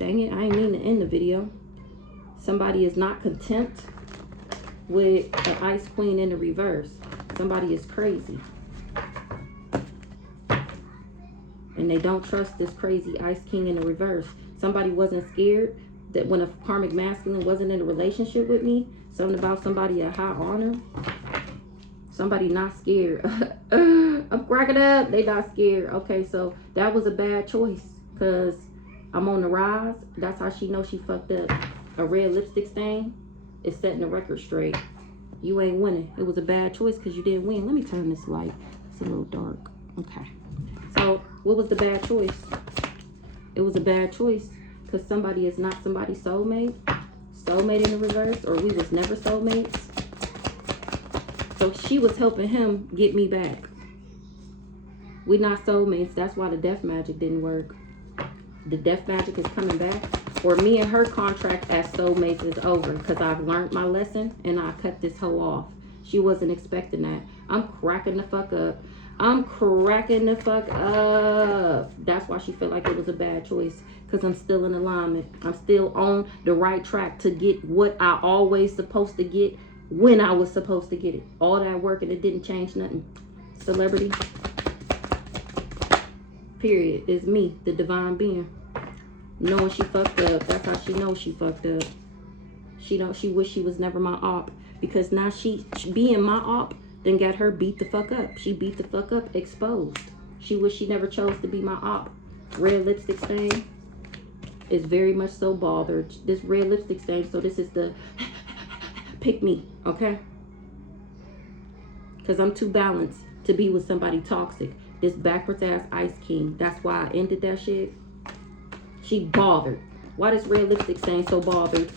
Dang it, I ain't mean to end the video. Somebody is not content with an ice queen in the reverse. Somebody is crazy. And they don't trust this crazy ice king in the reverse. Somebody wasn't scared that when a karmic masculine wasn't in a relationship with me, something about somebody at high honor. Somebody not scared. I'm cracking up. They not scared. Okay, so that was a bad choice because I'm on the rise. That's how she knows she fucked up. A red lipstick stain is setting the record straight. You ain't winning. It was a bad choice because you didn't win. Let me turn this light. It's a little dark. Okay. So what was the bad choice? It was a bad choice because somebody is not somebody's soulmate. Soulmate in the reverse, or we was never soulmates. So she was helping him get me back. We not soulmates. That's why the death magic didn't work. The death magic is coming back. Or me and her contract as soulmates is over because I've learned my lesson and I cut this hoe off. She wasn't expecting that. I'm cracking the fuck up. I'm cracking the fuck up. That's why she felt like it was a bad choice, because I'm still in alignment. I'm still on the right track to get what I always supposed to get when I was supposed to get it. All that work and it didn't change nothing. Celebrity. Period. Is me, the divine being. Knowing she fucked up. That's how she knows she fucked up. She wish she was never my op. Because now she being my op then got her beat the fuck up. She beat the fuck up, exposed. She wish she never chose to be my op. Red lipstick stain is very much so bothered. This red lipstick stain, so this is the pick me, okay? Because I'm too balanced to be with somebody toxic. This backwards ass ice king. That's why I ended that shit. She bothered. Why this red lipstick stain so bothered?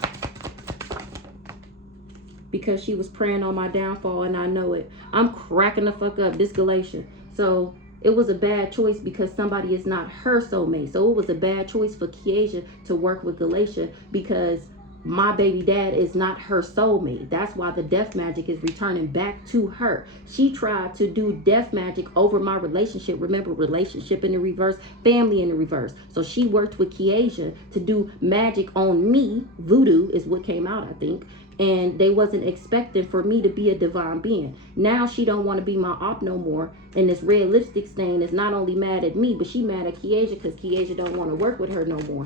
Because she was preying on my downfall and I know it. I'm cracking the fuck up. This Galatian. So it was a bad choice because somebody is not her soulmate. So it was a bad choice for Kiesia to work with Galatia because my baby dad is not her soulmate. That's why the death magic is returning back to her. She tried to do death magic over my relationship. Remember, relationship in the reverse, family in the reverse. So she worked with Kiesia to do magic on me. Voodoo is what came out, I think. And they wasn't expecting for me to be a divine being. Now she don't want to be my op no more. And this red lipstick stain is not only mad at me, but she mad at Kiesia because Kiesia don't want to work with her no more.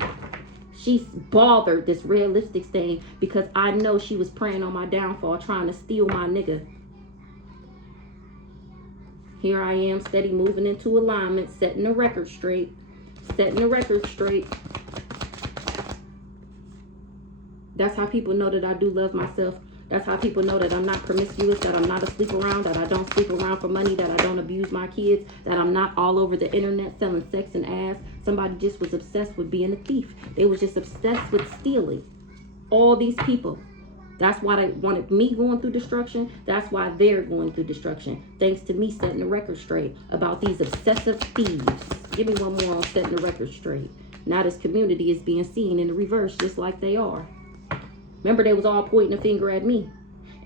She's bothered, this red lipstick stain, because I know she was preying on my downfall, trying to steal my nigga. Here I am, steady moving into alignment, setting the record straight. Setting the record straight. That's how people know that I do love myself. That's how people know that I'm not promiscuous, that I'm not a sleep around, that I don't sleep around for money, that I don't abuse my kids, that I'm not all over the internet selling sex and ass. Somebody just was obsessed with being a thief. They was just obsessed with stealing. All these people. That's why they wanted me going through destruction. That's why they're going through destruction. Thanks to me setting the record straight about these obsessive thieves. Give me one more on setting the record straight. Now this community is being seen in the reverse just like they are. Remember, they was all pointing a finger at me.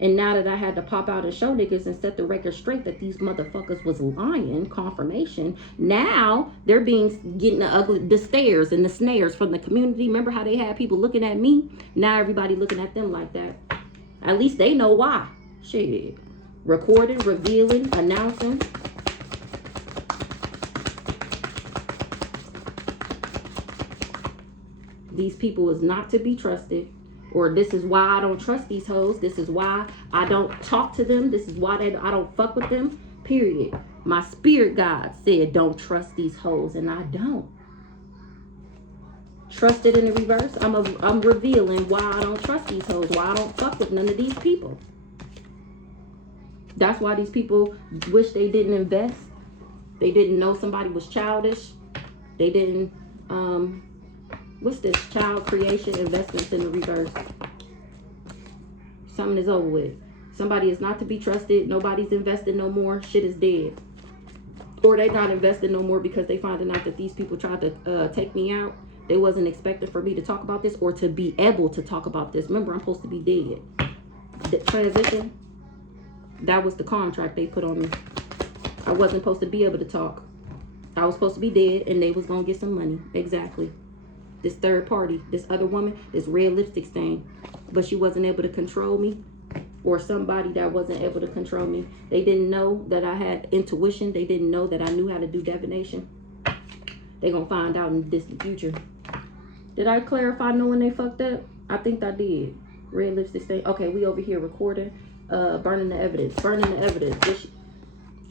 And now that I had to pop out and show niggas and set the record straight that these motherfuckers was lying, confirmation, now they're getting the stares and the snares from the community. Remember how they had people looking at me? Now everybody looking at them like that. At least they know why. Shit. Recording, revealing, announcing. These people is not to be trusted. Or this is why I don't trust these hoes. This is why I don't talk to them. This is why I don't fuck with them. Period. My spirit guide said don't trust these hoes. And I don't. Trust it in the reverse. I'm revealing why I don't trust these hoes. Why I don't fuck with none of these people. That's why these people wish they didn't invest. They didn't know somebody was childish. They didn't... what's this? Child creation investments in the reverse. Something is over with. Somebody is not to be trusted. Nobody's invested no more. Shit is dead. Or they not invested no more because they finding out that these people tried to take me out. They wasn't expecting for me to talk about this or to be able to talk about this. Remember, I'm supposed to be dead. The transition, that was the contract they put on me. I wasn't supposed to be able to talk. I was supposed to be dead and they was going to get some money. Exactly. this third party, this other woman, this red lipstick stain. But she wasn't able to control me, or somebody that wasn't able to control me. They didn't know that I had intuition. They didn't know that I knew how to do divination. They're going to find out in the distant future. Did I clarify knowing they fucked up? I think I did. Red lipstick stain. Okay, we over here recording. Burning the evidence. Burning the evidence.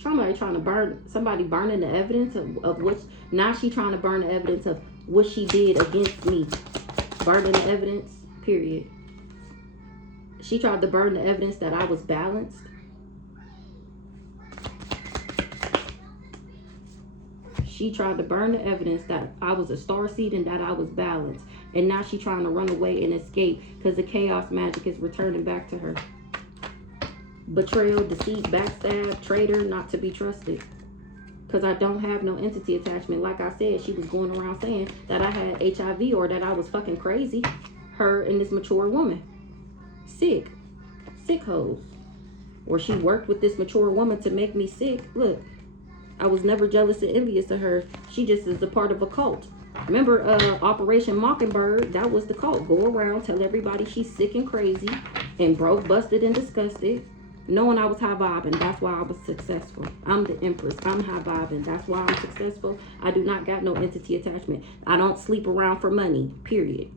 Somebody trying to burn, somebody burning the evidence of which, now she trying to burn the evidence of what she did against me. Burning the evidence, period. She tried to burn the evidence that I was balanced. She tried to burn the evidence that I was a starseed and that I was balanced. And now she's trying to run away and escape because the chaos magic is returning back to her. Betrayal, deceit, backstab, traitor, not to be trusted. Because I don't have no entity attachment. Like I said, she was going around saying that I had HIV or that I was fucking crazy. Her and this mature woman. Sick hoes. Or she worked with this mature woman to make me sick. Look, I was never jealous and envious of her. She just is a part of a cult. Remember Operation Mockingbird? That was the cult. Go around, tell everybody she's sick and crazy and broke, busted, and disgusted. Knowing I was high vibing, that's why I was successful. I'm the empress. I'm high vibing. That's why I'm successful. I do not got no entity attachment. I don't sleep around for money, period.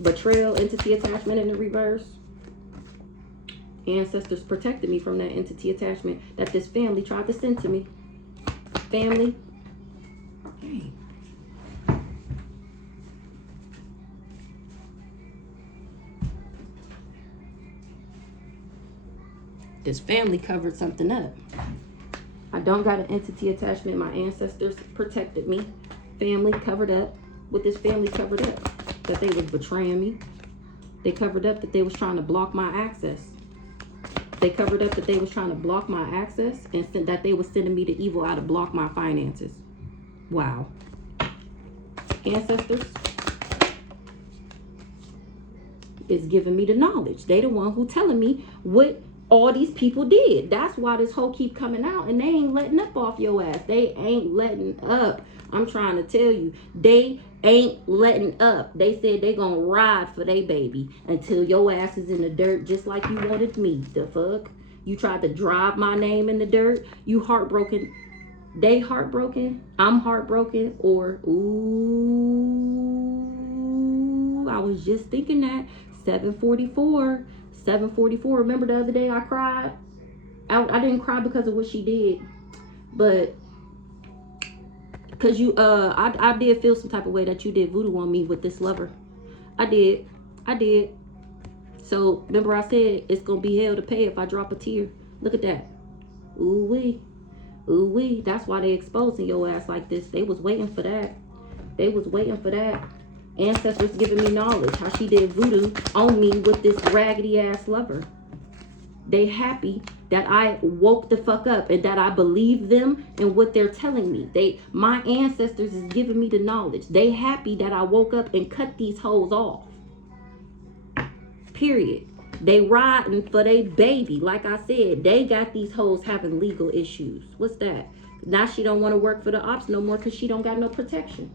Betrayal, entity attachment in the reverse. Ancestors protected me from that entity attachment that this family tried to send to me. Family. Hey. This family covered something up. I don't got an entity attachment. My ancestors protected me. Family covered up. What this family covered up? That they was betraying me. They covered up that they was trying to block my access. They covered up that they was trying to block my access and that they was sending me the evil out to block my finances. Wow. Ancestors is giving me the knowledge. They the one who telling me what all these people did. That's why this whole keep coming out and they ain't letting up off your ass. They ain't letting up. I'm trying to tell you, they ain't letting up. They said they gonna ride for they baby until your ass is in the dirt just like you wanted me. The fuck? You tried to drive my name in the dirt. You heartbroken. They heartbroken. I'm heartbroken. Or, ooh, I was just thinking that. 744. 744. Remember the other day I cried? I didn't cry because of what she did. But because you I did feel some type of way that you did voodoo on me with this lover. I did. So remember I said it's gonna be hell to pay if I drop a tear. Look at that. Ooh wee. Ooh wee. That's why they exposing your ass like this. They was waiting for that. They was waiting for that. Ancestors giving me knowledge how she did voodoo on me with this raggedy ass lover. They happy that I woke the fuck up and that I believe them and what they're telling me. My ancestors is giving me the knowledge. They happy that I woke up and cut these hoes off. Period. They riding for they baby. Like I said, they got these hoes having legal issues. What's that? Now she don't want to work for the ops no more because she don't got no protection.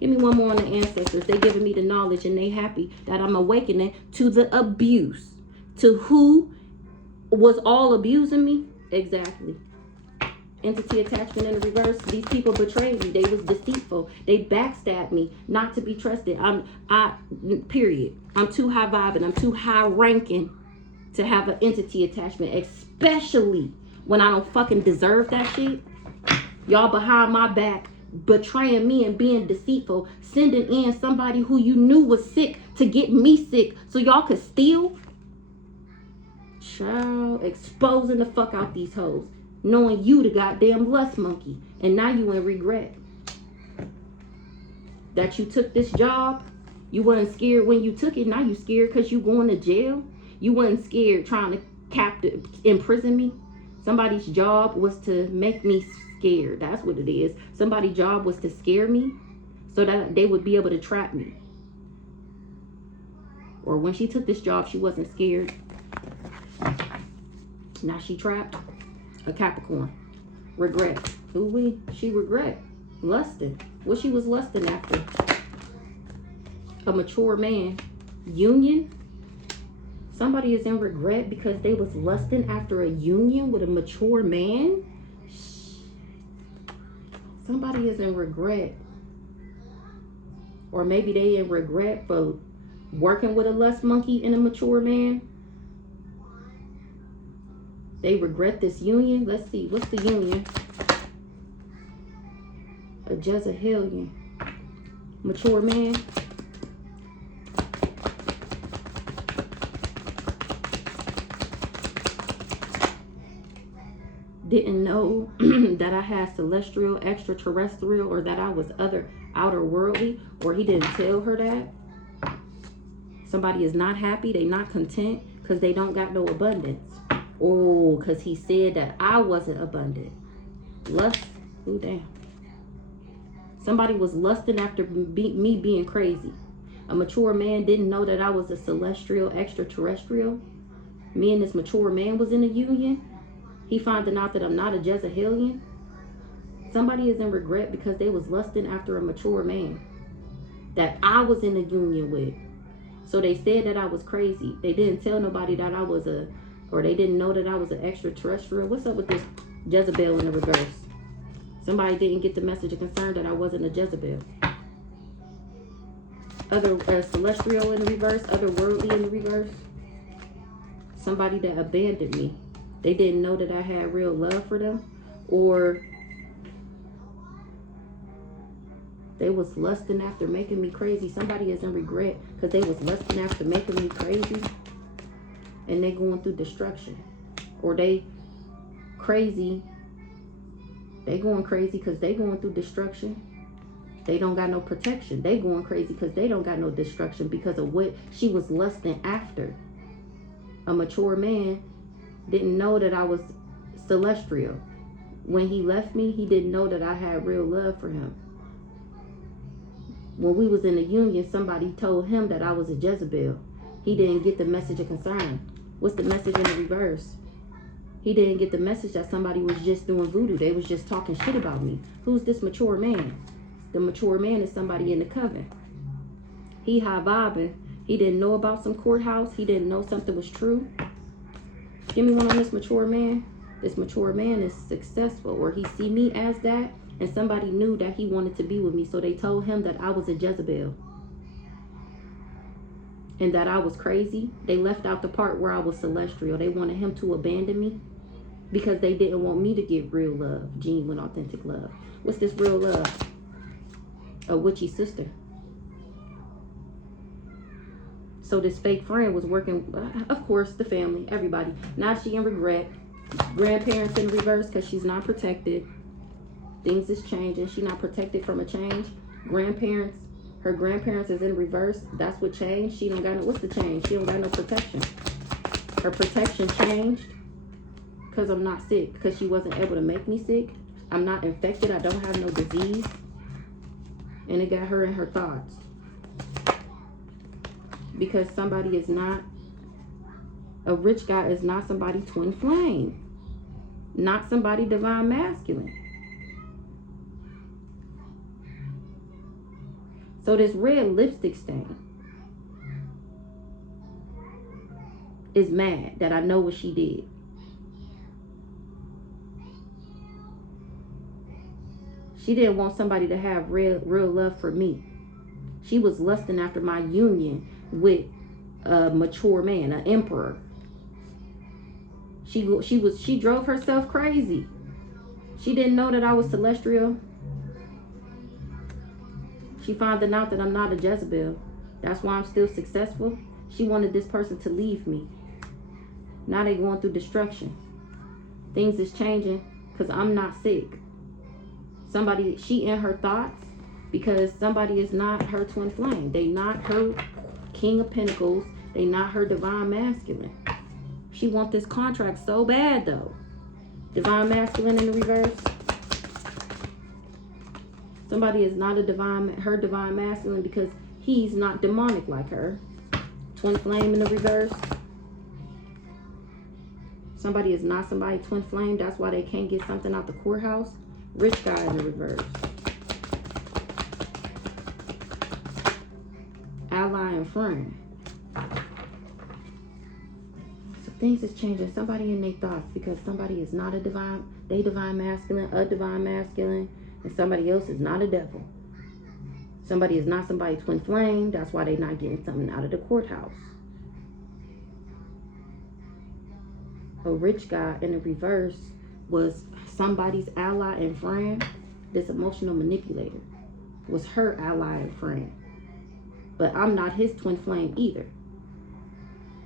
Give me one more on the ancestors. They giving me the knowledge and they happy that I'm awakening to the abuse. To who was all abusing me? Exactly. Entity attachment in the reverse. These people betrayed me. They was deceitful. They backstabbed me. Not to be trusted. Period. I'm too high vibing. I'm too high ranking to have an entity attachment. Especially when I don't fucking deserve that shit. Y'all behind my back betraying me and being deceitful, sending in somebody who you knew was sick to get me sick so y'all could steal. Child, exposing the fuck out these hoes, knowing you the goddamn lust monkey, and now you in regret that you took this job. You wasn't scared when you took it. Now you scared because you going to jail. You wasn't scared trying to imprison me. Somebody's job was to make me scared. That's what it is. Somebody's job was to scare me so that they would be able to trap me. Or when she took this job, she wasn't scared. Now she trapped. A Capricorn. Regret. She regret. Lusting. What she was lusting after. a mature man. Union. Somebody is in regret because they was lusting after a union with a mature man. Somebody is in regret. Or maybe they in regret for working with a lust monkey and a mature man. They regret this union. Let's see. What's the union? A Jezebelian. Mature man. Didn't know that I had celestial, extraterrestrial, or that I was outer worldly, or he didn't tell her that. Somebody is not happy. They not content because they don't got no abundance. Oh, because he said that I wasn't abundant. Lust. Ooh, damn. Somebody was lusting after me being crazy. A mature man didn't know that I was a celestial, extraterrestrial. Me and this mature man was in a union. He finding out that I'm not a Jezebelian. Somebody is in regret because they was lusting after a mature man that I was in a union with. So they said that I was crazy. They didn't tell nobody that I was or they didn't know that I was an extraterrestrial. What's up with this Jezebel in the reverse? Somebody didn't get the message of concern that I wasn't a Jezebel. Other celestial in the reverse, otherworldly in the reverse. Somebody that abandoned me. They didn't know that I had real love for them, or they was lusting after making me crazy. Somebody is in regret because they was lusting after making me crazy, and they going through destruction, or they crazy. They going crazy because they going through destruction. They don't got no protection. They going crazy because they don't got no destruction because of what she was lusting after. A mature man didn't know that I was celestial. When he left me, he didn't know that I had real love for him. When we was in the union, somebody told him that I was a Jezebel. He didn't get the message of concern. What's the message in the reverse? He didn't get the message that somebody was just doing voodoo. They was just talking shit about me. Who's this mature man? The mature man is somebody in the coven. He high vibing. He didn't know about some courthouse. He didn't know something was true. Give me one on this mature man. This mature man is successful, or he see me as that, and somebody knew that he wanted to be with me, so they told him that I was a Jezebel and that I was crazy. They left out the part where I was celestial. They wanted him to abandon me because they didn't want me to get real love, genuine, authentic love. What's this real love? A witchy sister. So this fake friend was working, of course, the family, everybody. Now she in regret. Grandparents in reverse because she's not protected. Things is changing. She's not protected from a change. Grandparents, her grandparents is in reverse. That's what changed. She don't got no, what's the change? She don't got no protection. Her protection changed because I'm not sick. Because she wasn't able to make me sick. I'm not infected. I don't have no disease. And it got her in her thoughts. Because somebody is not, a rich guy is not somebody twin flame. Not somebody divine masculine. So this red lipstick stain is mad that I know what she did. She didn't want somebody to have real love for me. She was lusting after my union with a mature man, an emperor. She drove herself crazy. She didn't know that I was celestial. She found out that I'm not a Jezebel. That's why I'm still successful. She wanted this person to leave me. Now they going through destruction. Things is changing because I'm not sick. Somebody, she in her thoughts because somebody is not her twin flame. They not her King of Pentacles. They not her divine masculine. She want this contract so bad though. Divine masculine in the reverse. Somebody is not her divine masculine because he's not demonic like her. Twin flame in the reverse. Somebody is not somebody twin flame. That's why they can't get something out the courthouse. Rich guy in the reverse. and friend. So things is changing. Somebody in their thoughts, because somebody is not a divine, they divine masculine, a divine masculine, and somebody else is not a devil. Somebody is not somebody's twin flame. That's why they're not getting something out of the courthouse. A rich guy in the reverse was somebody's ally and friend. This emotional manipulator was her ally and friend. But I'm not his twin flame either,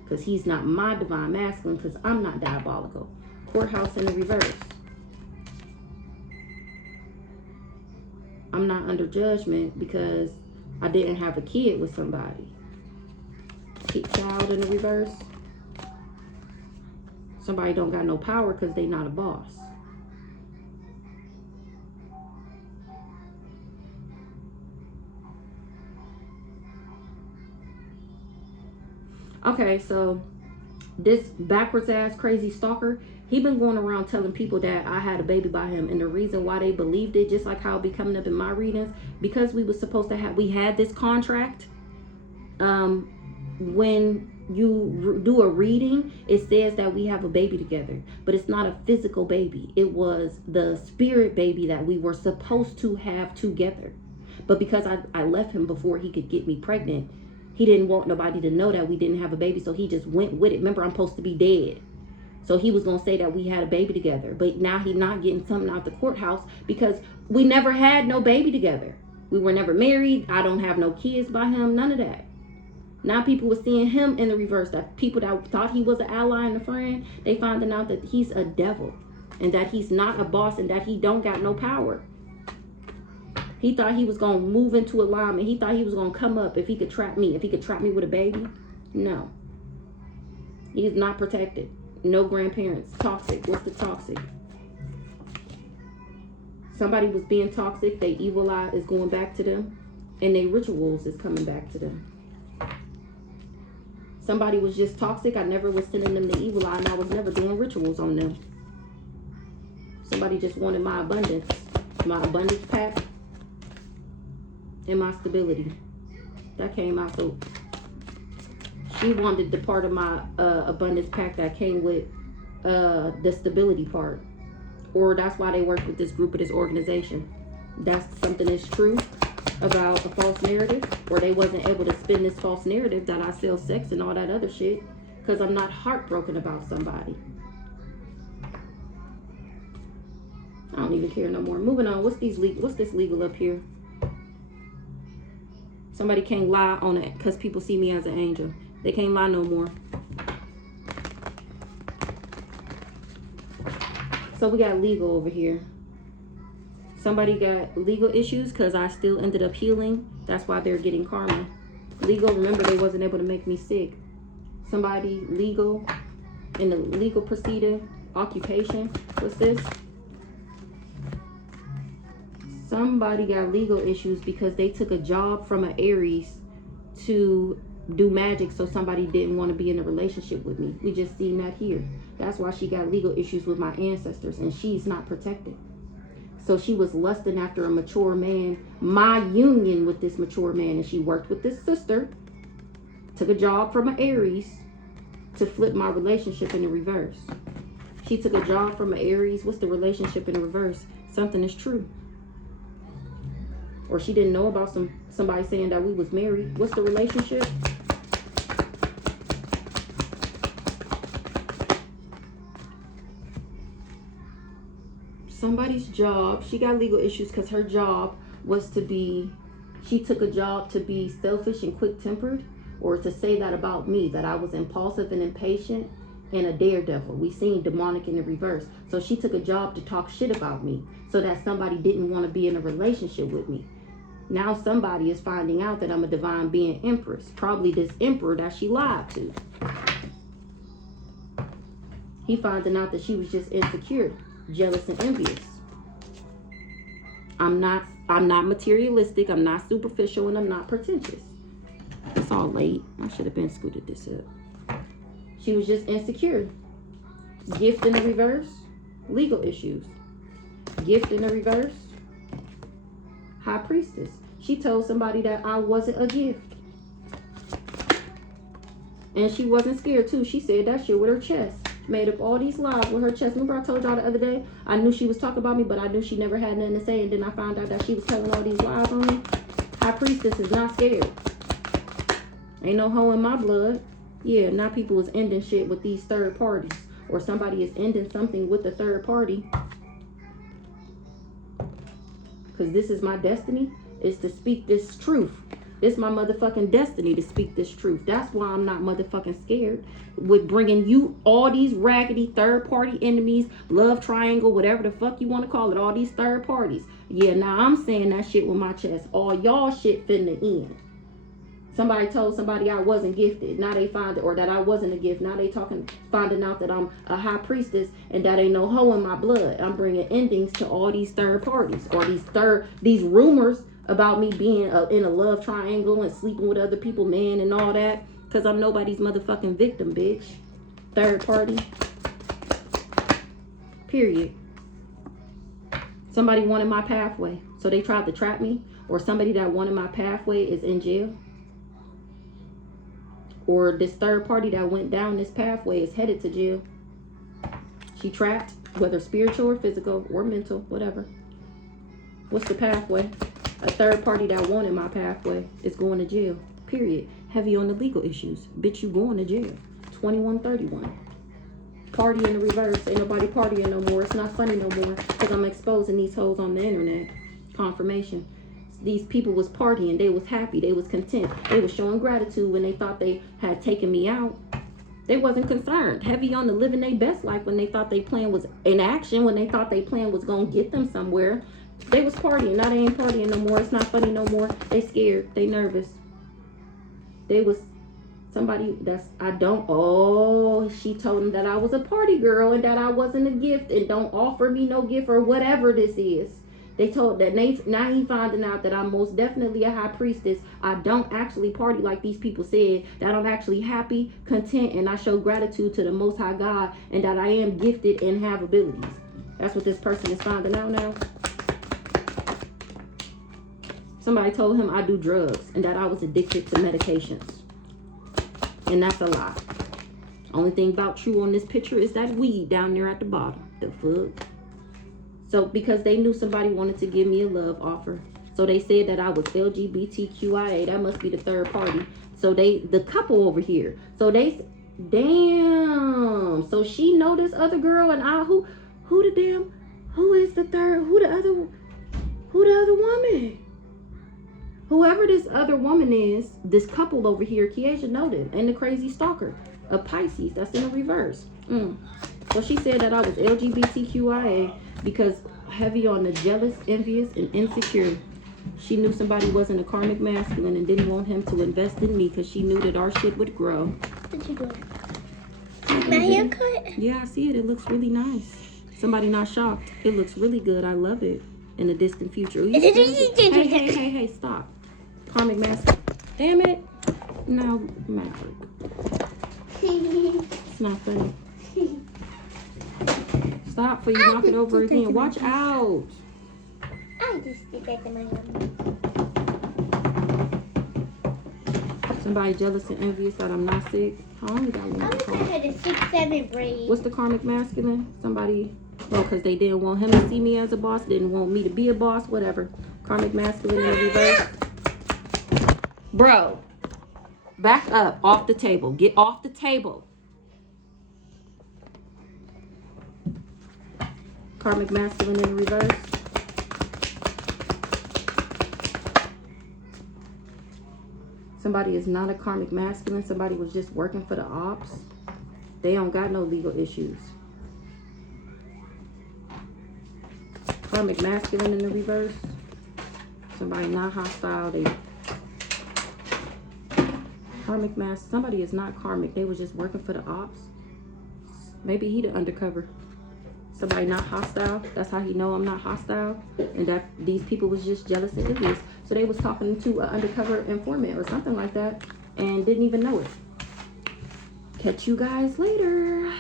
because he's not my divine masculine, because I'm not diabolical. Courthouse in the reverse. I'm not under judgment because I didn't have a kid with somebody. Child in the reverse. Somebody don't got no power because they not a boss. Okay, so this backwards ass crazy stalker, he been going around telling people that I had a baby by him, and the reason why they believed it, just like how it be coming up in my readings, because we was supposed to have, we had this contract. When you do a reading, it says that we have a baby together, but it's not a physical baby. It was the spirit baby that we were supposed to have together. But because I left him before he could get me pregnant, he didn't want nobody to know that we didn't have a baby, so he just went with it. Remember, I'm supposed to be dead. So he was going to say that we had a baby together. But now he's not getting something out the courthouse because we never had no baby together. We were never married. I don't have no kids by him. None of that. Now people were seeing him in the reverse. That people that thought he was an ally and a friend, they finding out that he's a devil. And that he's not a boss and that he don't got no power. He thought he was going to move into alignment. He thought he was going to come up if he could trap me. If he could trap me with a baby. No. He is not protected. No grandparents. Toxic. What's the toxic? Somebody was being toxic. Their evil eye is going back to them. And their rituals is coming back to them. Somebody was just toxic. I never was sending them the evil eye, and I was never doing rituals on them. Somebody just wanted my abundance pack, and my stability. That came out. So she wanted the part of my abundance pack that came with the stability part. Or that's why they work with this group of this organization. That's something that's true about a false narrative, or they wasn't able to spin this false narrative that I sell sex and all that other shit because I'm not heartbroken about somebody. I don't even care no more. Moving on. What's this legal up here? Somebody can't lie on it because people see me as an angel. They can't lie no more. So we got legal over here. Somebody got legal issues because I still ended up healing. That's why they're getting karma. Legal, remember they wasn't able to make me sick. Somebody legal in the legal proceeding. Occupation. What's this? Somebody got legal issues because they took a job from an Aries to do magic, so somebody didn't want to be in a relationship with me. We just seen that here. That's why she got legal issues with my ancestors, and she's not protected. So she was lusting after a mature man, my union with this mature man, and she worked with this sister, took a job from an Aries to flip my relationship in the reverse. She took a job from an Aries. What's the relationship in the reverse? Something is true. Or she didn't know about somebody saying that we was married. What's the relationship? Somebody's job. She got legal issues because her job was to be, she took a job to be selfish and quick-tempered, or to say that about me, that I was impulsive and impatient and a daredevil. We seen demonic in the reverse. So she took a job to talk shit about me so that somebody didn't want to be in a relationship with me. Now somebody is finding out that I'm a divine being empress. Probably this emperor that she lied to. He finding out that she was just insecure, jealous, and envious. I'm not materialistic, I'm not superficial, and I'm not pretentious. It's all late. I should have been scooted this up. She was just insecure. Gift in the reverse, legal issues. Gift in the reverse, high priestess. She told somebody that I wasn't a gift. And she wasn't scared too. She said that shit with her chest. Made up all these lies with her chest. Remember I told y'all the other day, I knew she was talking about me, but I knew she never had nothing to say. And then I found out that she was telling all these lies on me. High priestess is not scared. Ain't no hoe in my blood. Yeah, now people is ending shit with these third parties. Or somebody is ending something with the third party. Because this is my destiny. Is to speak this truth. It's my motherfucking destiny to speak this truth. That's why I'm not motherfucking scared with bringing you all these raggedy third party enemies, love triangle, whatever the fuck you want to call it, all these third parties. Yeah, now I'm saying that shit with my chest. All y'all shit finna end. Somebody told somebody I wasn't gifted. Now they find it, or that I wasn't a gift. Now they finding out that I'm a high priestess and that ain't no hoe in my blood. I'm bringing endings to all these third parties, or these rumors about me being in a love triangle and sleeping with other people, man, and all that. Because I'm nobody's motherfucking victim, bitch. Third party. Period. Somebody wanted my pathway, so they tried to trap me. Or somebody that wanted my pathway is in jail. Or this third party that went down this pathway is headed to jail. She trapped, whether spiritual or physical or mental, whatever. What's the pathway? A third party that wanted my pathway is going to jail. Period. Heavy on the legal issues. Bitch, you going to jail. 2131. Party in the reverse. Ain't nobody partying no more. It's not funny no more. Because I'm exposing these hoes on the internet. Confirmation. These people was partying. They was happy. They was content. They was showing gratitude when they thought they had taken me out. They wasn't concerned. Heavy on the living their best life when they thought their plan was in action. When they thought their plan was going to get them somewhere. They was partying. Now they ain't partying no more. It's not funny no more. They scared. They nervous. They was somebody that's, she told them that I was a party girl and that I wasn't a gift and don't offer me no gift or whatever this is. They told that now he finding out that I'm most definitely a high priestess. I don't actually party like these people said. That I'm actually happy, content, and I show gratitude to the Most High God, and that I am gifted and have abilities. That's what this person is finding out now. Somebody told him I do drugs and that I was addicted to medications. And that's a lie. Only thing about true on this picture is that weed down there at the bottom. The fuck? So because they knew somebody wanted to give me a love offer. So they said that I was LGBTQIA. That must be the third party. So the couple over here. So damn. So she know this other girl and who is the third? Who the other woman? Whoever this other woman is, this couple over here, Kiesha noted, and the crazy stalker, a Pisces, that's in the reverse. So she said that I was LGBTQIA because heavy on the jealous, envious, and insecure. She knew somebody wasn't a karmic masculine and didn't want him to invest in me because she knew that our shit would grow. What did you do? My haircut? Yeah, I see it. It looks really nice. Somebody not shocked. It looks really good. I love it. In the distant future. Hey, stop. Karmic masculine. Damn it. No, Maverick. It's not funny. Stop before you knock it over again. Watch out. I just did that to my mom. Somebody jealous and envious that I'm not sick. I only got one. I'm gonna have a 6'7" braid. What's the karmic masculine? Somebody, well, because they didn't want him to see me as a boss, didn't want me to be a boss, whatever. Karmic masculine in the reverse. Bro, back up off the table. Get off the table. Karmic masculine in the reverse. Somebody is not a karmic masculine. Somebody was just working for the ops. They don't got no legal issues. Karmic masculine in the reverse. Somebody not hostile. Karmic mask. Somebody is not karmic. They was just working for the ops. Maybe he the undercover. Somebody not hostile. That's how he know I'm not hostile. And that these people was just jealous and envious. So they was talking to an undercover informant or something like that. And didn't even know it. Catch you guys later.